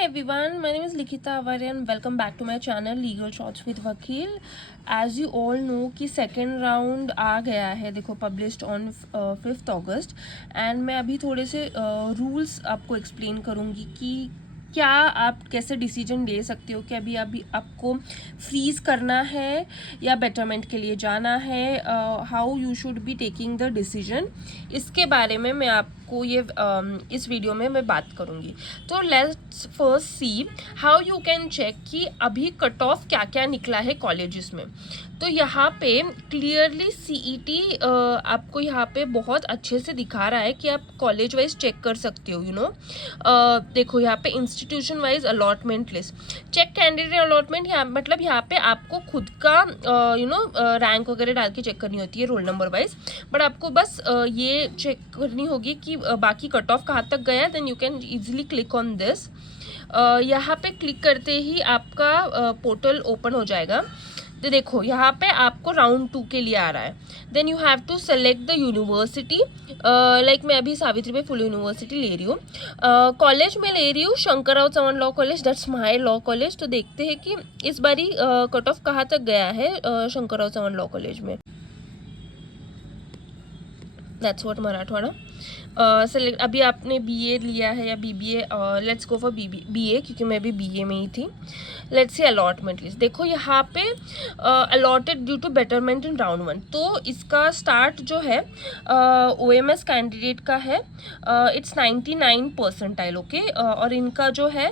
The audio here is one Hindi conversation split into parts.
everyone, my name is Likhita Avarya and welcome back to my channel Legal Shots with Vakil. As you all know कि second round आ गया है, देखो published on 5th August and मैं अभी थोड़े से rules आपको explain करूँगी कि क्या आप कैसे डिसीजन ले सकते हो कि अभी आपको फ्रीज करना है या बेटरमेंट के लिए जाना है, how you should be taking the decision, इसके बारे में मैं आपको ये इस वीडियो में मैं बात करूँगी। तो let's first see how you can check कि अभी कट ऑफ क्या क्या निकला है कॉलेजेस में। तो यहाँ पे क्लियरली सीईटी आपको यहाँ पे बहुत अच्छे से दिखा रहा है कि आप कॉलेज वाइज चेक कर सकते हो। देखो यहाँ पे institution wise allotment list, check candidate allotment, यहाँ मतलब यहाँ पे आपको खुद का रैंक वगैरह डाल के चेक करनी होती है रोल नंबर वाइज, बट आपको बस ये चेक करनी होगी कि बाकी कट ऑफ कहाँ तक गया। Then you can easily click on this. यहाँ पे क्लिक करते ही आपका पोर्टल ओपन हो जाएगा। तो देखो यहाँ पे आपको राउंड 2 के लिए आ रहा है। Then you have to select the university. Like मैं अभी सावित्री में फुल यूनिवर्सिटी ले रही हूँ, कॉलेज में ले रही हूँ Shankarrao Chavan law college, that's my law college. तो देखते हैं कि इस बारी कट ऑफ कहाँ तक गया है शंकरराव चव्हाण लॉ कॉलेज में। That's what Marathwada. सेलेक्ट अभी आपने बीए लिया है या BBA, let's go for BA क्योंकि मैं भी बीए में ही थी। लेट्स से अलॉटमेंट लिस्ट, देखो यहाँ पे allotted due to betterment in round 1। तो इसका स्टार्ट जो है ओएमएस कैंडिडेट का है, इट्स 99 परसेंटाइल, ओके। और इनका जो है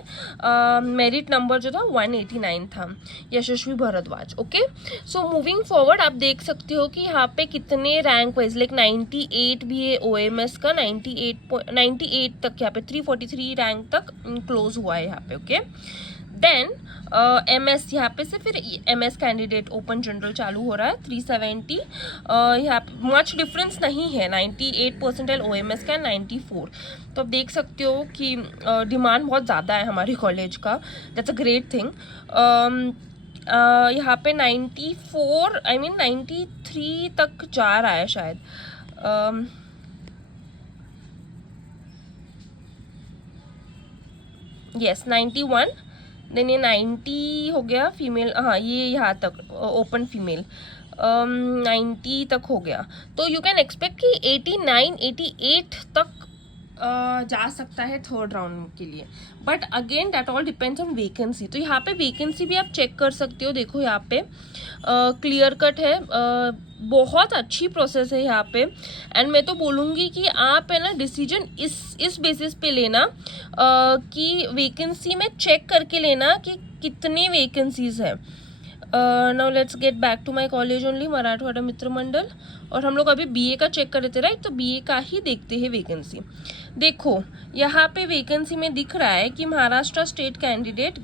मेरिट नंबर जो था 189 था, Yashasvi Bhardwaj, okay. So moving forward आप देख सकते हो कि यहाँ पे कितने रैंक वाइज, लाइक 98 भी है ओएमएस का, 98 तक यहाँ पे 343 रैंक तक क्लोज हुआ है यहाँ पे, ओके। देन एमएस यहाँ पे से फिर एमएस कैंडिडेट ओपन जनरल चालू हो रहा है 370। यहाँ पे मच डिफरेंस नहीं है, 98 परसेंटाइल ओएमएस का 94। तो आप देख सकते हो कि डिमांड बहुत ज़्यादा है हमारे कॉलेज का, दैट्स अ ग्रेट थिंग। यहाँ पे 94 आई मीन 93 तक जा रहा है शायद। यस 91, देन ये 90 हो गया फीमेल, हाँ ये यहाँ तक ओपन फीमेल 90 तक हो गया। तो यू कैन एक्सपेक्ट कि 89 88 तक जा सकता है थर्ड राउंड के लिए, but again that all depends on vacancy. तो यहाँ पे वैकेंसी भी आप चेक कर सकते हो, देखो यहाँ पे क्लियर कट है, बहुत अच्छी प्रोसेस है यहाँ पे। एंड मैं तो बोलूँगी कि आप है ना डिसीजन इस बेसिस पे लेना कि वैकेंसी में चेक करके लेना कि कितनी वैकेंसीज है। Now let's get back to my college only, Marathwada Mitra Mandal, और हम लोग अभी बीए का चेक कर रहे थे, राइट। तो बीए का ही देखते हैं वैकेंसी। देखो यहाँ पे वैकेंसी में दिख रहा है कि महाराष्ट्र स्टेट कैंडिडेट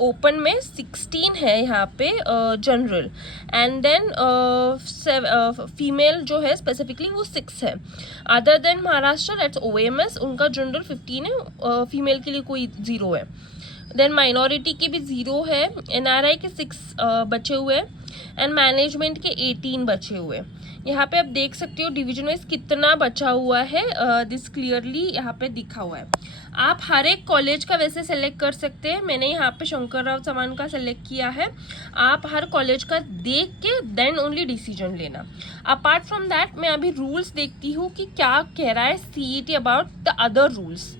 ओपन में 16 है यहाँ पे जनरल, एंड देन फीमेल जो है स्पेसिफिकली वो 6 है। Other than Maharashtra that's OMS, उनका जनरल 15 है, फीमेल के लिए कोई 0 है। देन माइनॉरिटी के भी 0 है, एनआरआई के 6 बचे हुए हैं, एंड मैनेजमेंट के 18 बचे हुए। यहाँ पे आप देख सकते हो डिवीजन वाइज कितना बचा हुआ है, दिस क्लियरली यहाँ पे दिखा हुआ है। आप हर एक कॉलेज का वैसे सेलेक्ट कर सकते हैं, मैंने यहाँ पे शंकरराव चव्हाण का सेलेक्ट किया है। आप हर कॉलेज का देख के देन ओनली डिसीजन लेना। अपार्ट फ्रॉम दैट मैं अभी रूल्स देखती हूँ कि क्या कह रहा है CET about the other rules.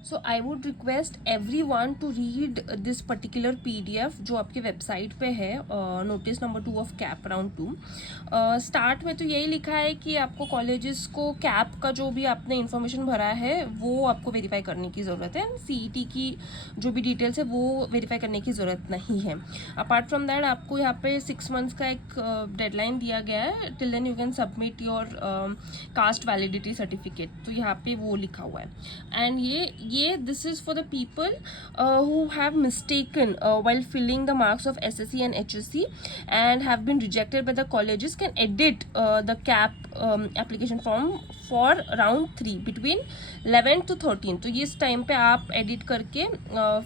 So I would request every one two read this particular PDF जो आपके वेबसाइट पे है, notice number 2 of cap round 2। Start में तो यही लिखा है कि आपको कॉलेजेस को कैप का जो भी आपने इन्फॉर्मेशन भरा है वो आपको वेरीफाई करने की ज़रूरत है, सीईटी की जो भी डिटेल्स है वो वेरीफाई करने की ज़रूरत नहीं है। अपार्ट फ्रॉम दैट आपको यहाँ पे 6 मंथ्स का एक डेडलाइन दिया गया है, till then you can submit your caste validity certificate, तो यहाँ पे वो लिखा हुआ है। एंड ये this is for the people who have mistaken while filling the marks of SSC and HSC and have been rejected by the colleges can edit the CAP application form for round 3 between 11 to 13। तो ये इस टाइम पे आप एडिट करके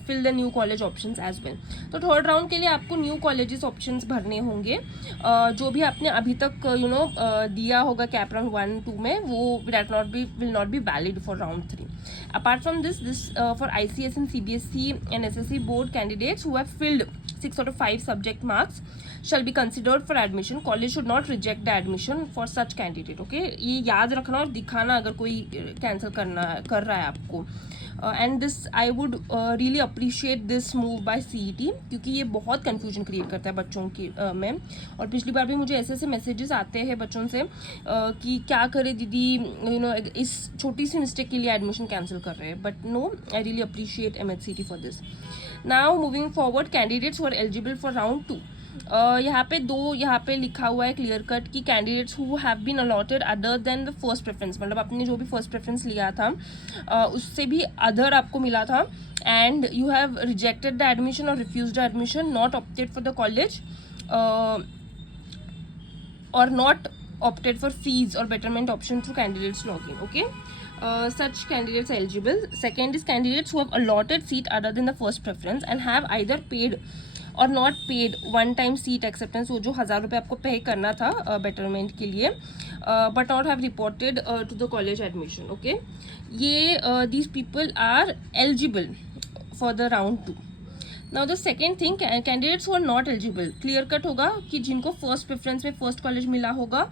fill the new college options as well. तो थर्ड राउंड के लिए आपको न्यू कॉलेजेस ऑप्शंस भरने होंगे, जो भी आपने अभी तक दिया होगा कैप राउंड 1 2 में, वो will not be valid for round 3। Apart from this this for ICS and CBSE and SSC board candidates who have filled 6 out of 5 subject marks shall be considered for admission. College should not reject the admission for such candidate. Okay, ये याद रखना और दिखाना अगर कोई कैंसिल कर रहा है आपको. And this I would really appreciate this move by CET, क्योंकि ये बहुत कन्फ्यूजन क्रिएट करता है बच्चों की में. और पिछली बार भी मुझे ऐसे मैसेजेस आते हैं बच्चों से कि क्या करे दीदी, इस छोटी सी मिस्टेक के लिए एडमिशन कैंसिल कर रहे हैं. But no, I really appreciate MHCT for this. Now moving forward, candidates who are eligible for round 2. यहाँ पे लिखा हुआ है क्लियर कट कि candidates who have been allotted other than the first preference, मतलब आपने जो भी फर्स्ट प्रेफरेंस लिया था उससे भी अदर आपको मिला था, and you have rejected the admission और refused the admission, not opted for the college और not opted for fees or betterment option through candidates login. Okay, such candidates are eligible. Second is candidates who have allotted seat other than the first preference and have either paid और not paid one time sheet acceptance, वो जो 1000 रुपये आपको पे करना था बेटरमेंट के लिए, but not have reported to the college admission. Okay, ये these people are eligible for the round 2. Now the second thing, candidates who are not eligible, clear cut होगा कि जिनको फर्स्ट प्रेफरेंस में फर्स्ट कॉलेज मिला होगा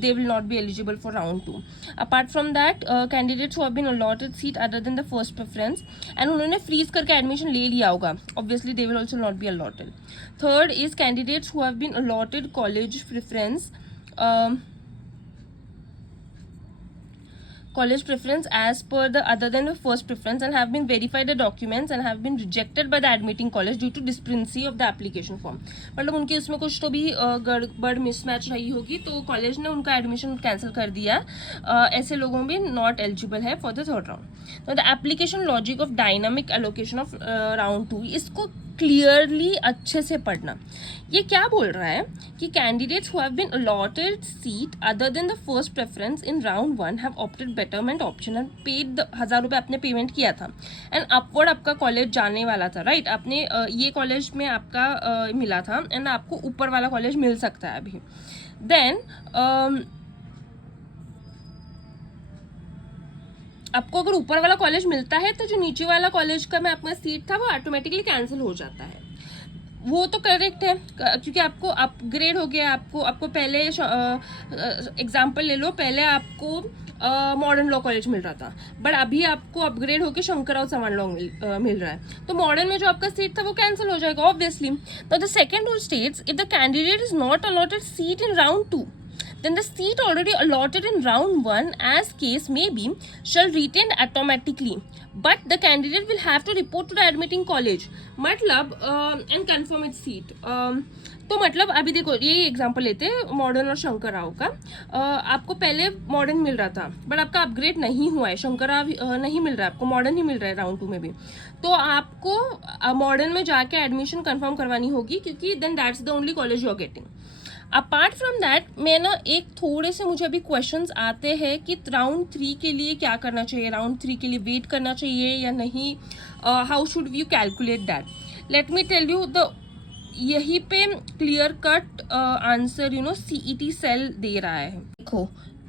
they will not be eligible for round 2. Apart from that, candidates who have been allotted seat other than the first preference and उन्होंने फ्रीज करके एडमिशन ले लिया होगा, obviously they will also not be allotted. Third is candidates who have been allotted college preference as per the other than the first preference and have been verified the documents and have been rejected by the admitting college due to discrepancy of the application form. मतलब उनके उसमें कुछ तो भी गड़बड़ मिसमैच रही होगी, तो कॉलेज ने उनका एडमिशन कैंसिल कर दिया. ऐसे लोगों भी नॉट एलिजिबल है फॉर द थर्ड राउंड. तो the application logic of dynamic allocation of round 2, इसको क्लियरली अच्छे से पढ़ना. ये क्या बोल रहा है कि candidates who have been allotted seat other than the first preference in round 1 have opted betterment option and paid 1000 रुपये आपने पेमेंट किया था एंड अपवर्ड आपका कॉलेज जाने वाला था, राइट. आपने ये कॉलेज में आपका मिला था एंड आपको ऊपर वाला कॉलेज मिल सकता है अभी. देन आपको अगर ऊपर वाला कॉलेज मिलता है तो जो नीचे वाला कॉलेज का में आपका सीट था वो ऑटोमेटिकली कैंसिल हो जाता है. वो तो करेक्ट है क्योंकि आपको अपग्रेड हो गया. आपको पहले एग्जांपल ले लो, पहले आपको मॉडर्न लॉ कॉलेज मिल रहा था, बट अभी आपको अपग्रेड होकर शंकरराव चव्हाण लॉ मिल रहा है, तो मॉडर्न में जो आपका सीट था वो कैंसिल हो जाएगा ऑब्वियसली. तो the second rule states if the candidate is not allotted seat in round 2, then the seat already allotted in round 1 as case may be shall retain automatically, but the candidate will have to report to the admitting college मतलब and confirm its seat. तो मतलब अभी देखो ये एग्जांपल लेते हैं मॉडर्न और शंकरराव का. आपको पहले मॉडर्न मिल रहा था बट आपका अपग्रेड नहीं हुआ है, शंकरराव नहीं मिल रहा है आपको, मॉडर्न ही मिल रहा है राउंड 2 में भी, तो आपको मॉडर्न में जाके एडमिशन कंफर्म करवानी होगी क्योंकि then that's the only college you are getting. Apart from that मैं ना एक थोड़े से मुझे अभी क्वेश्चंस आते हैं कि राउंड 3 के लिए क्या करना चाहिए, राउंड 3 के लिए वेट करना चाहिए या नहीं, how should we calculate that. Let me tell you the यही पे clear cut answer CET cell दे रहा है. देखो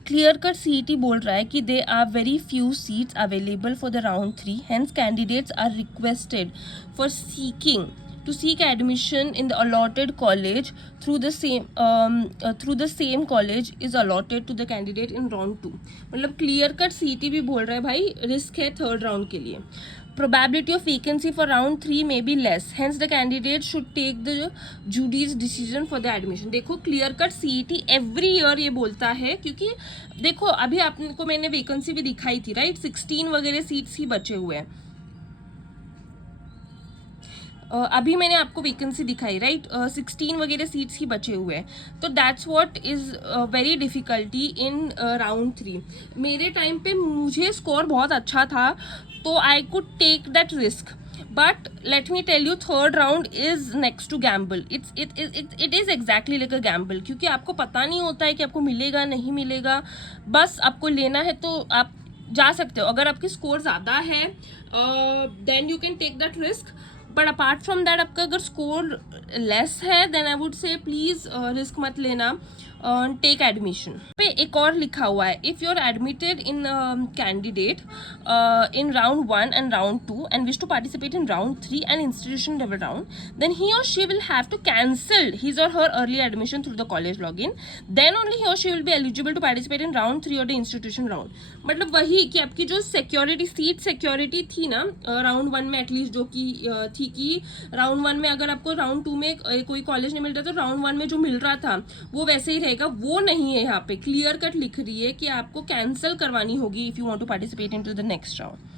क्लियर कट CET बोल रहा है कि they are very few seats available for the round 3, hence candidates are requested for to seek admission in the allotted college through the same college is allotted to the candidate in round 2. मतलब क्लियर कट CET भी बोल रहा है भाई रिस्क है थर्ड राउंड के लिए. probability of vacancy for round 3 may be less, hence the candidate should take the judy's decision for the admission. देखो clear cut CET every year ये बोलता है, क्योंकि देखो अभी आपको मैंने वैकेंसी भी दिखाई थी, राइट. 16 वगैरह सीट्स ही बचे हुए हैं. अभी मैंने आपको वैकेंसी दिखाई, राइट. 16 वगैरह सीट्स ही बचे हुए हैं, तो that's what is very difficulty in round 3. मेरे टाइम पे मुझे स्कोर बहुत अच्छा था तो I could take that risk, but let me tell you third round is next to gamble. It is exactly like a gamble, क्योंकि आपको पता नहीं होता है कि आपको मिलेगा नहीं मिलेगा. बस आपको लेना है तो आप जा सकते हो. अगर आपकी स्कोर ज़्यादा है then you can take that risk, but apart from that आपका अगर स्कोर लेस है then I would say please risk मत लेना. टेक एडमिशन पे एक और लिखा हुआ है, if you are admitted in candidate in round 1 and round 2 and wish to participate in round 3 and institution level round, then he or she will have to cancel his or her early admission through the college login. Then only he or she will be eligible to participate in round 3 or the institution round. मतलब वही कि आपकी जो सिक्योरिटी सीट सिक्योरिटी थी ना राउंड 1 में एटलीस्ट, जो कि थी कि राउंड 1 में अगर आपको राउंड 2 में कोई कॉलेज नहीं मिलता तो राउंड 1 में जो मिल रहा था वो वैसे ही रहेगा, वो नहीं है। यहाँ पे क्लियर कट लिख रही है कि आपको कैंसिल करवानी होगी if you want to participate into the next round.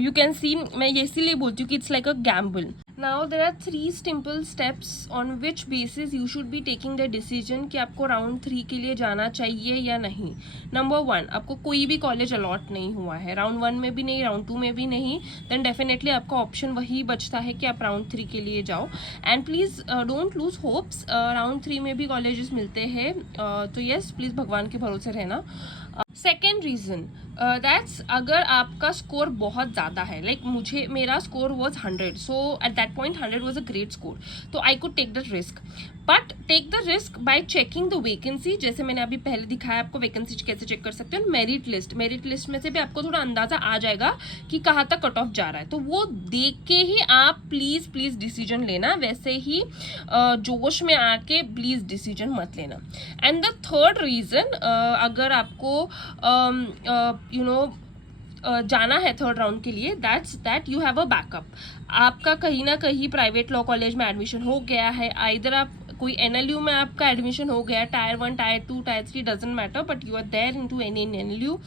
You can see, मैं ये इसीलिए बोलती हूँ कि it's like a gamble. Now there are 3 simple steps on which basis you should be taking the decision कि आपको राउंड 3 के लिए जाना चाहिए या नहीं। नंबर 1, आपको कोई भी कॉलेज अलॉट नहीं हुआ है, राउंड 1 में भी नहीं, राउंड 2 में भी नहीं, देन डेफिनेटली आपका ऑप्शन वही बचता है कि आप राउंड 3 के लिए जाओ। And please don't lose hopes, round 3 में भी कॉलेजेस मिलते हैं, तो येस प्लीज़ भगवान के भरोसे रहना। सेकेंड रीज़न दैट्स, अगर आपका स्कोर बहुत ज़्यादा है, लाइक मेरा score was 100, so at that point 100 was a great score, तो I could take the risk, but take the risk by checking the vacancy. जैसे मैंने अभी पहले दिखाया आपको वैकेंसी कैसे चेक कर सकते हो। मेरिट लिस्ट में से भी आपको थोड़ा अंदाजा आ जाएगा कि कहाँ तक कट ऑफ जा रहा है, तो वो देख के ही आप प्लीज़ डिसीजन लेना, वैसे ही जोश में आके प्लीज़ डिसीजन मत लेना। एंड द थर्ड रीज़न, अगर आपको जाना है थर्ड राउंड के लिए, that you have a backup. आपका कहीं ना कहीं प्राइवेट लॉ कॉलेज में एडमिशन हो गया है, आइदर आप कोई NLU में आपका एडमिशन हो गया, tier 1, tier 2, tier 3 doesn't matter, but you are there into any NLU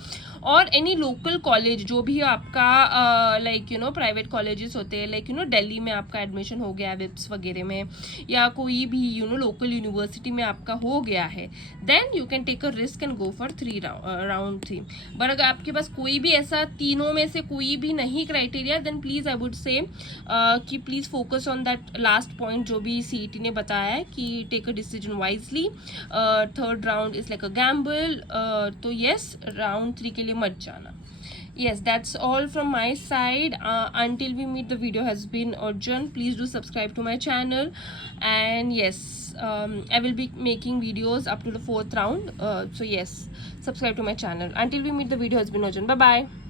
और एनी लोकल कॉलेज जो भी आपका लाइक प्राइवेट कॉलेजेस होते हैं, लाइक दिल्ली में आपका एडमिशन हो गया विप्स वगैरह में, या कोई भी लोकल यूनिवर्सिटी में आपका हो गया है, then you can take a risk and go for round 3। But अगर आपके पास कोई भी ऐसा तीनों में से कोई भी नहीं criteria, then please I would say कि please focus on that last point जो भी CET ने बताया है कि take a decision wisely, third round is like a gamble, तो येस राउंड 3 के लिए मत जाना। Yes, that's all from my side. Until we meet, the video has been urgent. Please do subscribe to my channel, and yes, I will be making videos up to the 4th round, so yes, subscribe to my channel. Until we meet, the video has been urgent. Bye bye.